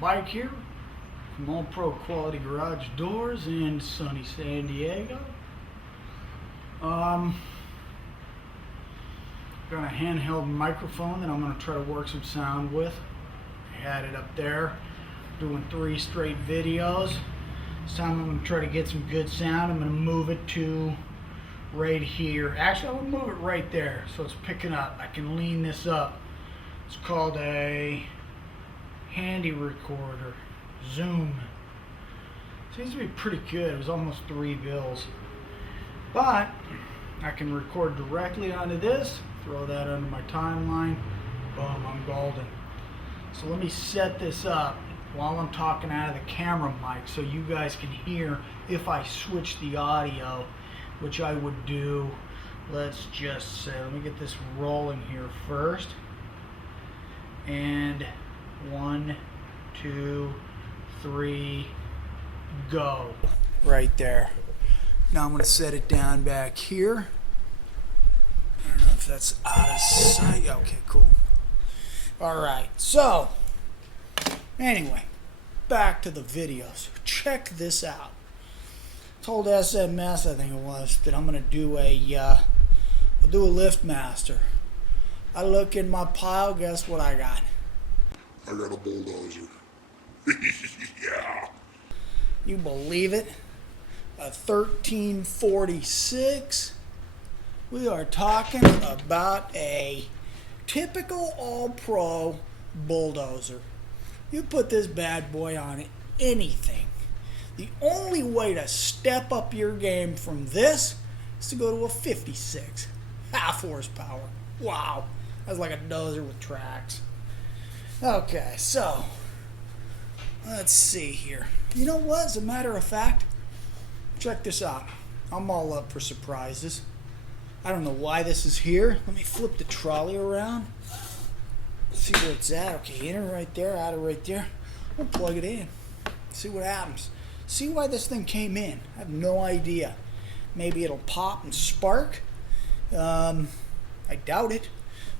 Mike here from All Pro Quality Garage Doors in sunny San Diego. Got a handheld microphone that I'm going to try to work some sound with. I had it up there doing 3 straight videos. This time I'm going to try to get some good sound. I'm going to move it to right here. Actually, I'm going to move it right there so it's picking up. I can lean this up. It's called a handy recorder. Zoom. Seems to be pretty good. It was almost $3. But I can record directly onto this, throw that under my timeline, boom, I'm golden. So let me set this up while I'm talking out of the camera mic so you guys can hear if I switch the audio, which I would do. Let's just say, let me get this rolling here first. And 1, 2, 3, go. Right there. Now I'm going to set it down back here. I don't know if that's out of sight. Okay, cool. Alright, so anyway, back to the videos. Check this out. I told SMS, I think it was, that I'm going to do I'll do a Liftmaster. I look in my pile, guess what I got? I got a Bull Dozer. Yeah. You believe it? A 1346. We are talking about a typical all-pro Bull Dozer. You put this bad boy on anything. The only way to step up your game from this is to go to a 56. Half horsepower. Wow. That's like a dozer with tracks. Okay, so let's see here. You know what? As a matter of fact, check this out. I'm all up for surprises. I don't know why this is here. Let me flip the trolley around. See where it's at. Okay, in it right there, out of right there. We'll plug it in. See what happens. See why this thing came in. I have no idea. Maybe it'll pop and spark. I doubt it.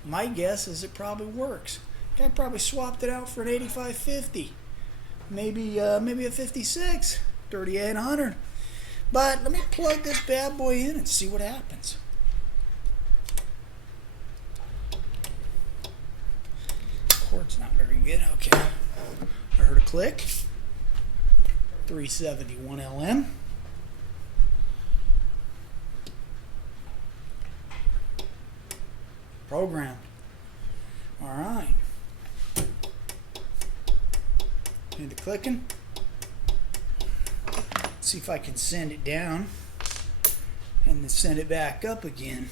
My guess is it probably works. Guy probably swapped it out for an 8550. Maybe a 56, 3800. But let me plug this bad boy in and see what happens. Cord's not very good. Okay. I heard a click. 371 LM. Programmed. All right. Into clicking. See if I can send it down and then send it back up again.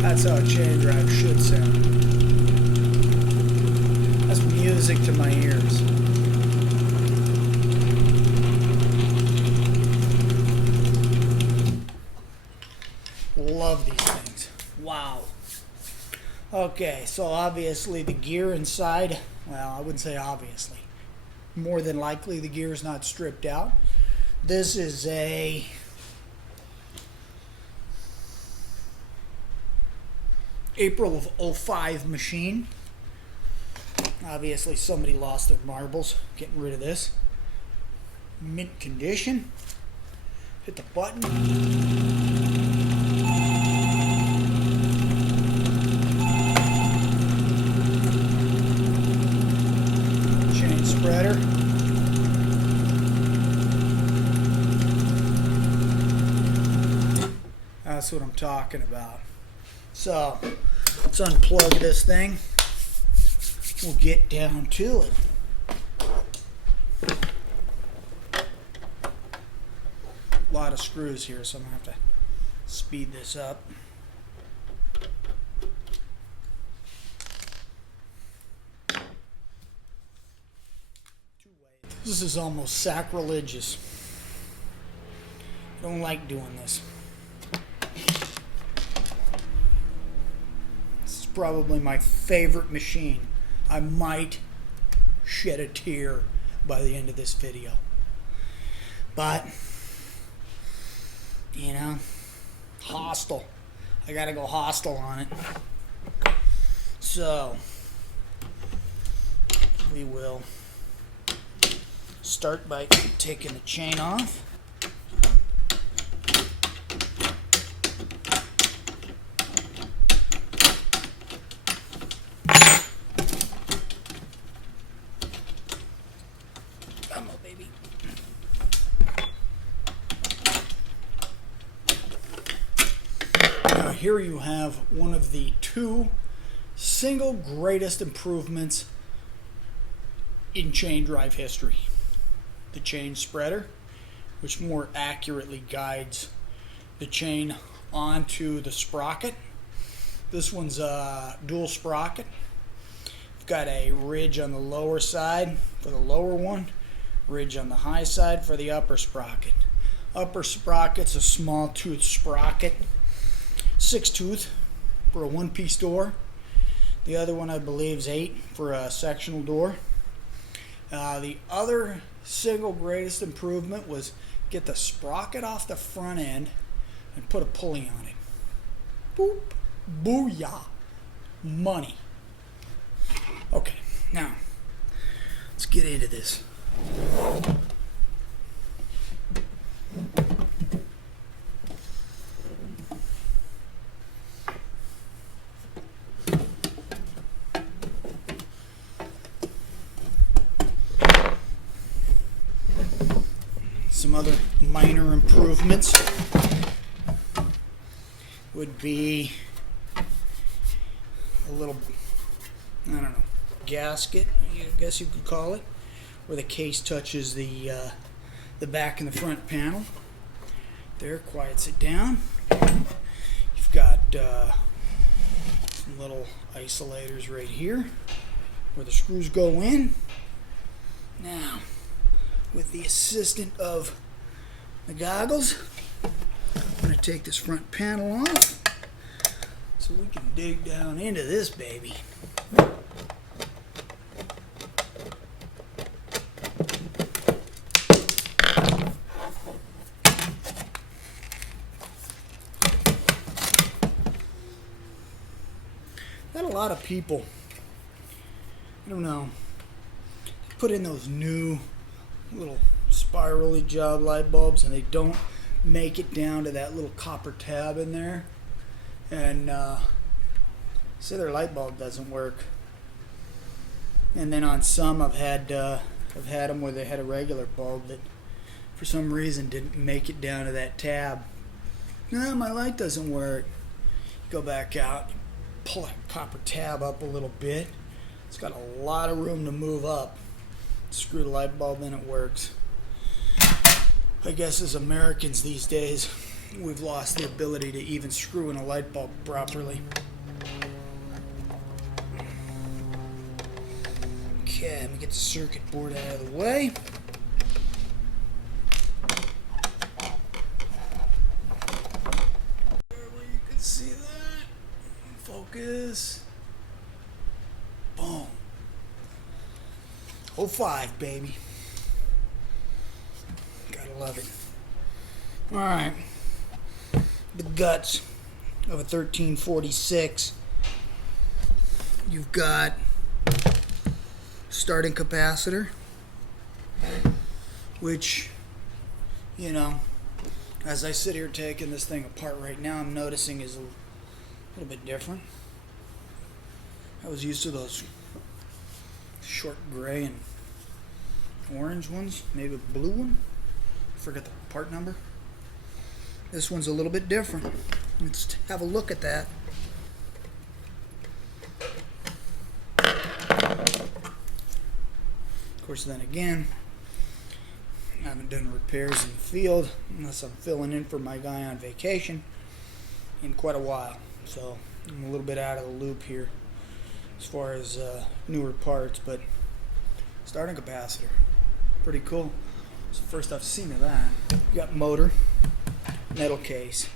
That's how a chain drive should sound. That's music to my ears. Love these things. Wow. Okay, so obviously the gear inside, well, I wouldn't say obviously. More than likely the gear is not stripped out. This is a April of '05 machine. Obviously somebody lost their marbles getting rid of this. Mint condition. Hit the button. Spreader. That's what I'm talking about. So let's unplug this thing. We'll get down to it. A lot of screws here, so I'm gonna have to speed this up. This is almost sacrilegious. I don't like doing this. This is probably my favorite machine. I might shed a tear by the end of this video. But, you know, hostile. I gotta go hostile on it. So we will start by taking the chain off. Come on, baby. Now here you have one of the two single greatest improvements in chain drive history. The chain spreader, which more accurately guides the chain onto the sprocket. This one's a dual sprocket. You've got a ridge on the lower side for the lower one, ridge on the high side for the upper sprocket. Upper sprocket's a small tooth sprocket, 6 tooth for a one-piece door. The other one I believe is 8 for a sectional door. The other single greatest improvement was get the sprocket off the front end and put a pulley on it. Boop, booyah, money. Okay, now let's get into this. Some other minor improvements would be a little, I don't know, gasket, I guess you could call it, where the case touches the back and the front panel. There, quiets it down. You've got some little isolators right here where the screws go in. Now, with the assistance of the goggles, I'm going to take this front panel off so we can dig down into this baby. Got a lot of people, I don't know, put in those new little spirally job light bulbs and they don't make it down to that little copper tab in there, and say their light bulb doesn't work. And then on some I've had them where they had a regular bulb that for some reason didn't make it down to that tab. No, my light doesn't work. Go back out, pull that copper tab up a little bit. It's got a lot of room to move up. Screw the light bulb in, it works. I guess as Americans these days, we've lost the ability to even screw in a light bulb properly. Okay, let me get the circuit board out of the way. Where you can see that. Focus. Boom. 05, baby. Gotta love it. Alright. The guts of a 1346. You've got starting capacitor, which, you know, as I sit here taking this thing apart right now, I'm noticing is a little bit different. I was used to those short gray and orange ones, maybe a blue one. I forget the part number. This one's a little bit different. Let's have a look at that. Of course, then again, I haven't done repairs in the field unless I'm filling in for my guy on vacation in quite a while. So I'm a little bit out of the loop here as far as newer parts, but starting capacitor, pretty cool. It's the first I've seen of that. You got motor, metal case,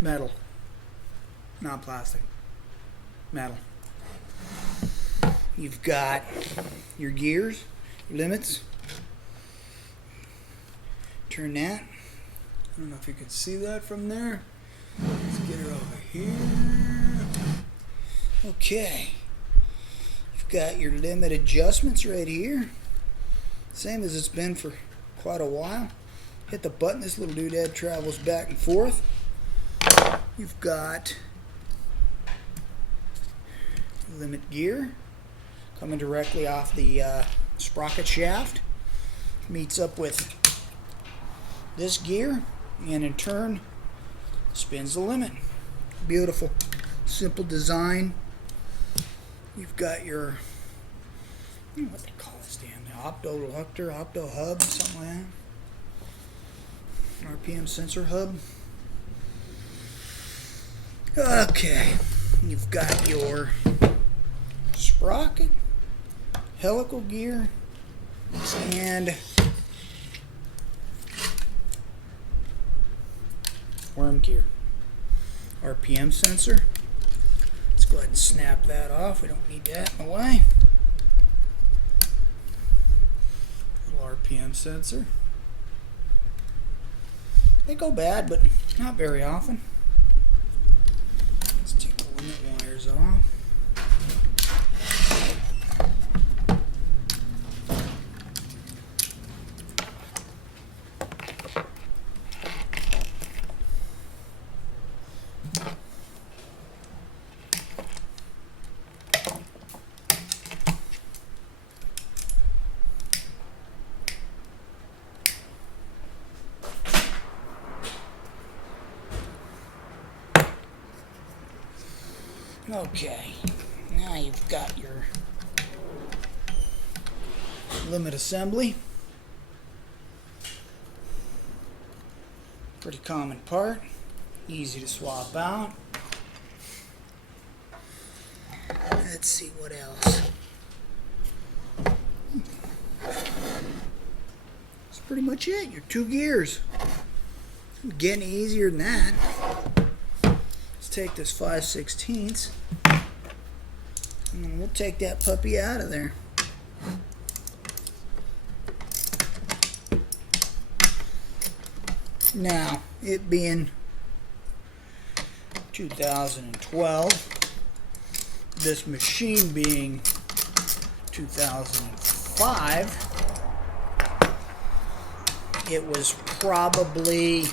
metal, not plastic, metal. You've got your gears, your limits. Turn that. I don't know if you can see that from there. Let's get her over here. Okay. You've got your limit adjustments right here. Same as it's been for quite a while. Hit the button, this little doodad travels back and forth. You've got limit gear coming directly off the sprocket shaft. Meets up with this gear and in turn spins the limit. Beautiful, simple design. You've got your, I don't know what they call this damn thing, opto hub, something like that. RPM sensor hub. Okay, you've got your sprocket, helical gear, and worm gear. RPM sensor. Let's go ahead and snap that off. We don't need that in the way. Little RPM sensor. They go bad, but not very often. Let's take the limit wires off. Okay, now you've got your limit assembly. Pretty common part, easy to swap out. Let's see what else. That's pretty much it, your 2 gears. Getting easier than that. Take this 5/16 and we'll take that puppy out of there. Now, it being 2012, this machine being 2005, it was probably,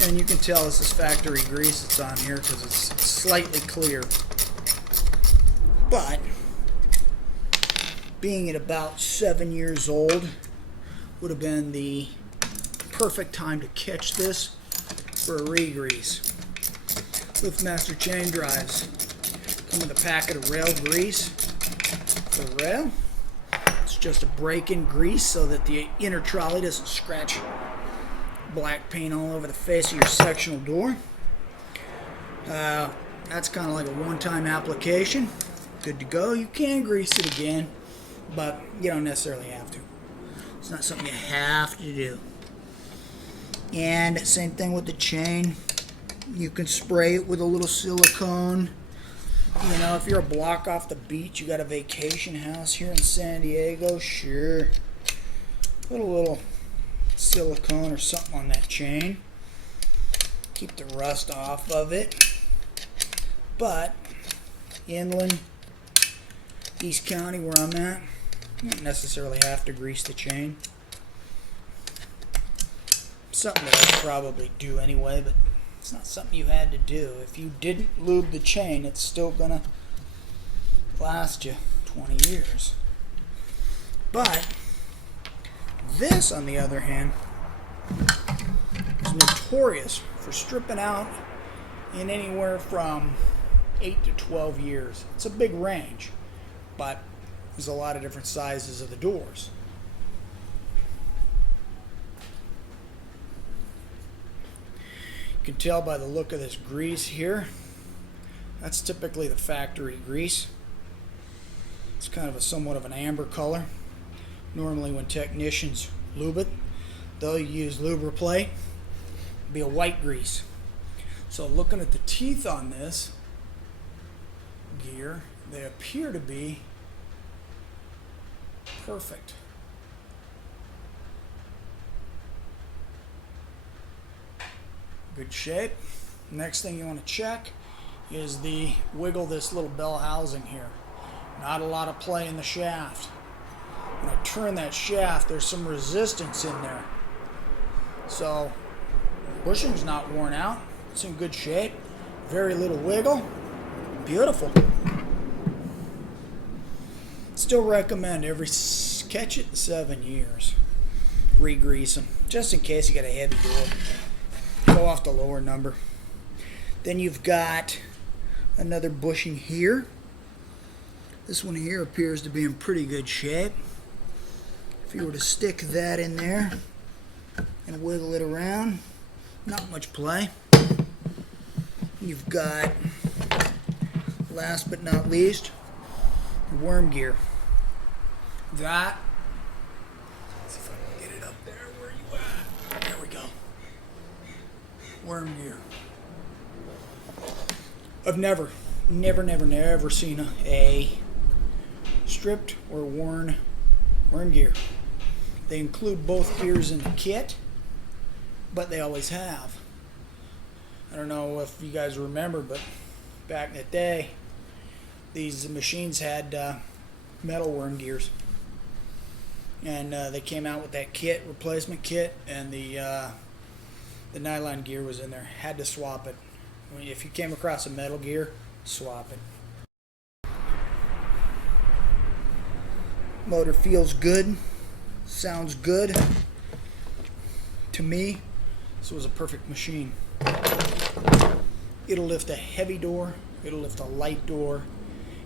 and you can tell this is factory grease that's on here because it's slightly clear. But being at about 7 years old would have been the perfect time to catch this for a re-grease. Liftmaster chain drives come with a packet of rail grease for the rail. It's just a break-in grease so that the inner trolley doesn't scratch black paint all over the face of your sectional door. That's kind of like a one-time application. Good to go. You can grease it again, but you don't necessarily have to. It's not something you have to do. And same thing with the chain. You can spray it with a little silicone. You know, if you're a block off the beach, you got a vacation house here in San Diego, sure. Put a little silicone or something on that chain. Keep the rust off of it. But inland, East County where I'm at, you don't necessarily have to grease the chain. Something that I'd probably do anyway, but it's not something you had to do. If you didn't lube the chain, it's still gonna last you 20 years. But this, on the other hand, is notorious for stripping out in anywhere from 8 to 12 years. It's a big range, but there's a lot of different sizes of the doors. You can tell by the look of this grease here, that's typically the factory grease. It's kind of a somewhat of an amber color. Normally when technicians lube it, they'll use Lubriplate. It'll be a white grease. So looking at the teeth on this gear, they appear to be perfect. Good shape. Next thing you want to check is the wiggle this little bell housing here. Not a lot of play in the shaft. When I turn that shaft, there's some resistance in there. So the bushing's not worn out. It's in good shape. Very little wiggle. Beautiful. Still recommend catch it in 7 years. Re-grease them, just in case you got a heavy door. Go off the lower number. Then you've got another bushing here. This one here appears to be in pretty good shape. If you were to stick that in there and wiggle it around, not much play. You've got, last but not least, worm gear. That, let's see if I can get it up there. Where you at? There we go. Worm gear. I've never seen a stripped or worn worm gear. They include both gears in the kit, but they always have. I don't know if you guys remember, but back in the day, these machines had metal worm gears, and they came out with that kit, replacement kit, and the nylon gear was in there. Had to swap it. If you came across a metal gear, swap it. Motor feels good, sounds good. To me, this was a perfect machine. It'll lift a heavy door, it'll lift a light door.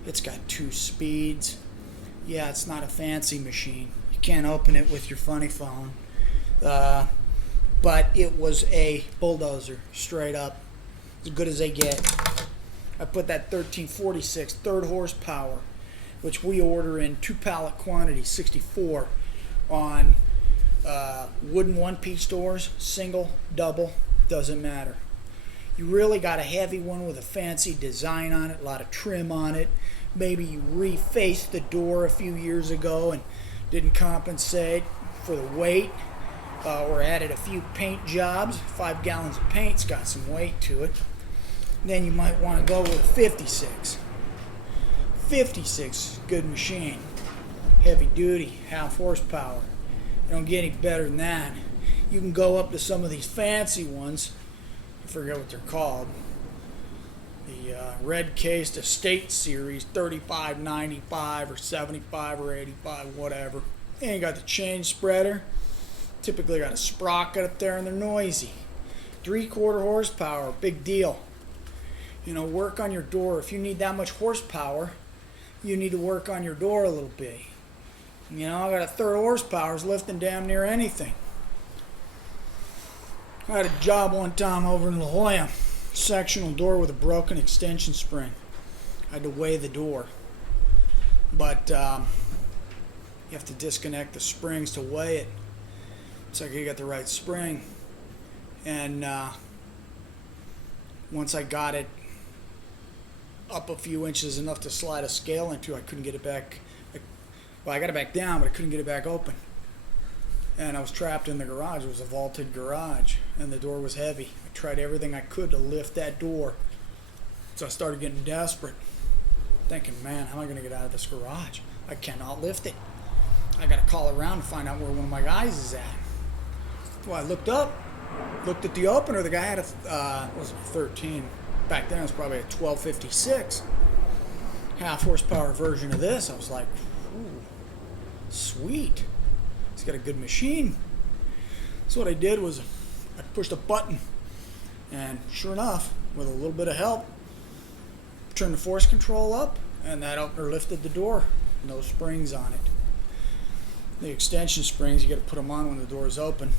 It's got 2 speeds. Yeah, it's not a fancy machine. You can't open it with your funny phone. But it was a bulldozer, straight up. As good as they get. I put that 1346 third horsepower, which we order in 2 pallet quantities, 64, on wooden one-piece doors, single, double, doesn't matter. You really got a heavy one with a fancy design on it, a lot of trim on it. Maybe you refaced the door a few years ago and didn't compensate for the weight, or added a few paint jobs. 5 gallons of paint's got some weight to it. Then you might want to go with a 56. 56, good machine. Heavy duty, half horsepower. You don't get any better than that. You can go up to some of these fancy ones. I forget what they're called. The red cased estate series, 35, 95, or 75, or 85, whatever. They ain't got the chain spreader. Typically got a sprocket up there, and they're noisy. 3/4 horsepower, big deal. You know, work on your door. If you need that much horsepower, you need to work on your door a little bit. You know, I got a 1/3 horsepower, is lifting damn near anything. I had a job one time over in La Jolla, sectional door with a broken extension spring. I had to weigh the door, but you have to disconnect the springs to weigh it. So I could get the right spring, and once I got it up a few inches, enough to slide a scale into, I couldn't get it back. Well, I got it back down, but I couldn't get it back open. And I was trapped in the garage. It was a vaulted garage, and the door was heavy. I tried everything I could to lift that door. So I started getting desperate, thinking, man, how am I going to get out of this garage? I cannot lift it. I got to call around and find out where one of my guys is at. Well, I looked at the opener. The guy had what was it, 13. Back then it was probably a 1256. Half horsepower version of this. I was like, ooh, sweet. He's got a good machine. So what I did was I pushed a button, and sure enough, with a little bit of help, turned the force control up, and that opener lifted the door. No springs on it. The extension springs, you got to put them on when the door is open.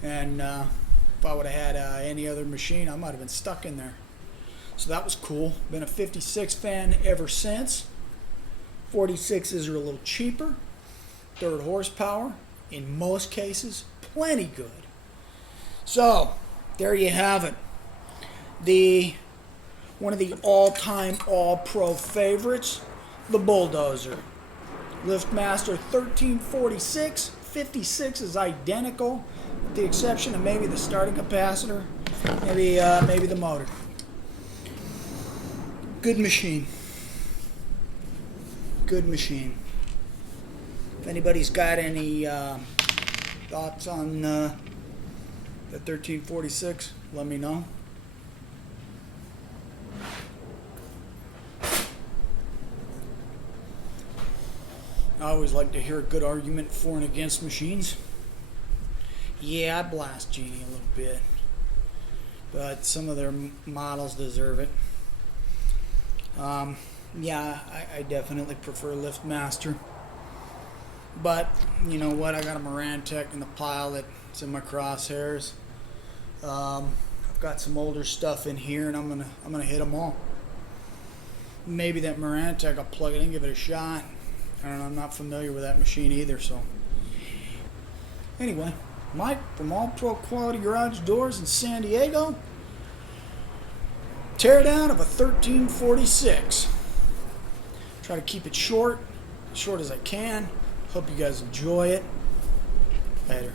And if I would have had any other machine, I might have been stuck in there. So that was cool. Been a 56 fan ever since. 46s are a little cheaper. 1/3 horsepower. In most cases, plenty good. So, there you have it. One of the all-time all-pro favorites, the Bull Dozer. Liftmaster 1346 56 is identical, with the exception of maybe the starting capacitor, maybe the motor. Good machine. Good machine. If anybody's got any thoughts on the 1346, let me know. I always like to hear a good argument for and against machines. Yeah, I blast Genie a little bit, but some of their models deserve it. Yeah, I definitely prefer Liftmaster. But you know what? I got a Marantec in the pile that's in my crosshairs. I've got some older stuff in here, and I'm gonna hit them all. Maybe that Marantec, I'll plug it in, give it a shot. I don't know. I'm not familiar with that machine either. So anyway, Mike from All Pro Quality Garage Doors in San Diego. Teardown of a 1346. Try to keep it short as I can. Hope you guys enjoy it. Later.